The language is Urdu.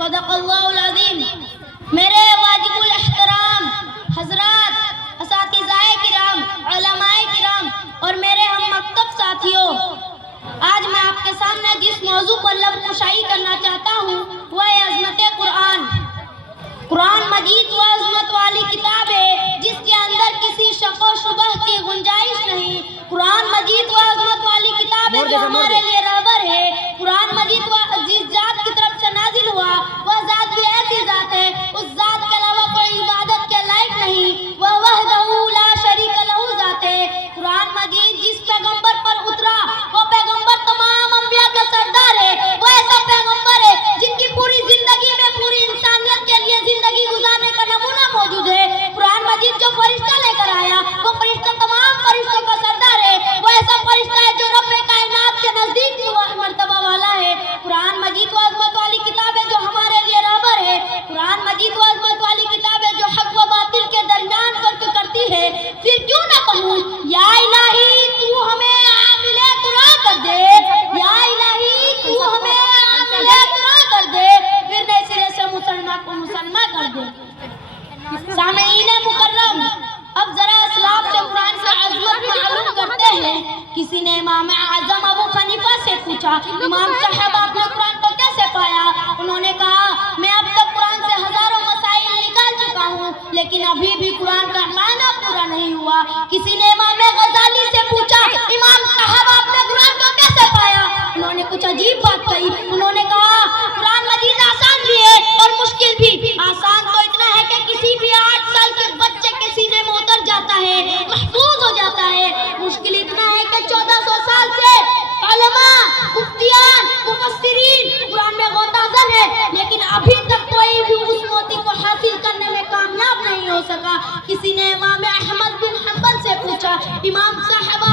صدق اللہ العظیم۔ میرے واجب الاحترام حضرات، اساتذہ کرام، علماء کرام اور میرے ہم مکتب ساتھیوں، آج میں آپ کے سامنے جس موضوع پر لفظ کشائی کرنا چاہتا ہوں وہ ہے عظمت قرآن۔ قرآن مجید وہ عظمت والی کتاب ہے جس کے اندر کسی شک و شبہ کی گنجائش نہیں۔ قرآن مجید وہ عظمت والی کتاب ہے جو ہمارے لیے رہبر ہے۔ قرآن مجید وہ جس ذات کی طرف سے نازل ہوا، وہ ذات بھی ایسی ذات ہے، اس ذات کے علاوہ کوئی عبادت کے لائق نہیں، وہ وحدہ لا شریک لہ ذات ہے۔ قرآن مجید جس پیغمبر پر اترا وہ پیغمبر تمام انبیاء کا سردار ہے، وہ ایسا پیغمبر ہے جن کی پوری زندگی میں پوری انسانیت کے لیے زندگی گزارنے کا نمونہ موجود ہے۔ قرآن مجید جو فرشتہ لے کر آیا وہ فرشتہ تمام فرشتوں کا سردار ہے، وہ ایسا فرشتہ ہے جو رب کائنات کے نزدیک مرتبہ والا ہے۔ قرآن مجید وہ عظمت والی کتاب ہے جو ہمارے لیے رہبر ہے۔ قرآن مجید وہ عظمت والی کتاب ہے جو حق و باطل کے درمیان فرق کرتی ہے۔ پھر کیوں نہ کہوں یا الہی تو ہمیں عامل قرآن کر دے، یا الہی تو ہمیں عامل قرآن کر دے، پھر نئے سرے سے مسلمان کو مسلمان کر دے۔ سامعین مکرم، اب ذرا اسلاف سے قرآن کا عظمت معلوم کرتے ہیں۔ کسی نے امام اعظم ابو حنیفہ سے پوچھا، امام صاحب آپ نے قرآن کو کیسے پایا؟ انہوں نے کہا میں اب تک قرآن سے ہزاروں مسائل نکال چکا ہوں لیکن ابھی بھی قرآن کا معنی پورا نہیں ہوا۔ کسی نے امام غزالی سے پوچھا، امام صاحب آپ نے قرآن کو کیسے پایا؟ انہوں نے کچھ عجیب بات کہی، انہوں نے کہا قرآن مجید آسان بھی ہے اور مشکل بھی۔ آسان تو اتنا ہے کہ کسی بھی 8 سال کے بچے کے سینے میں اتر جاتا ہے، محفوظ ہو جاتا ہے۔ مشکل اتنا ہے کہ 1400 سال سے علماء، مفتیان، مفسرین قرآن میں غوطہ زن ہے لیکن ابھی تک کوئی بھی اس موتی کو حاصل کرنے میں کامیاب نہیں ہو سکا۔ کسی نے امام احمد بن حنبل سے پوچھا، امام صاحب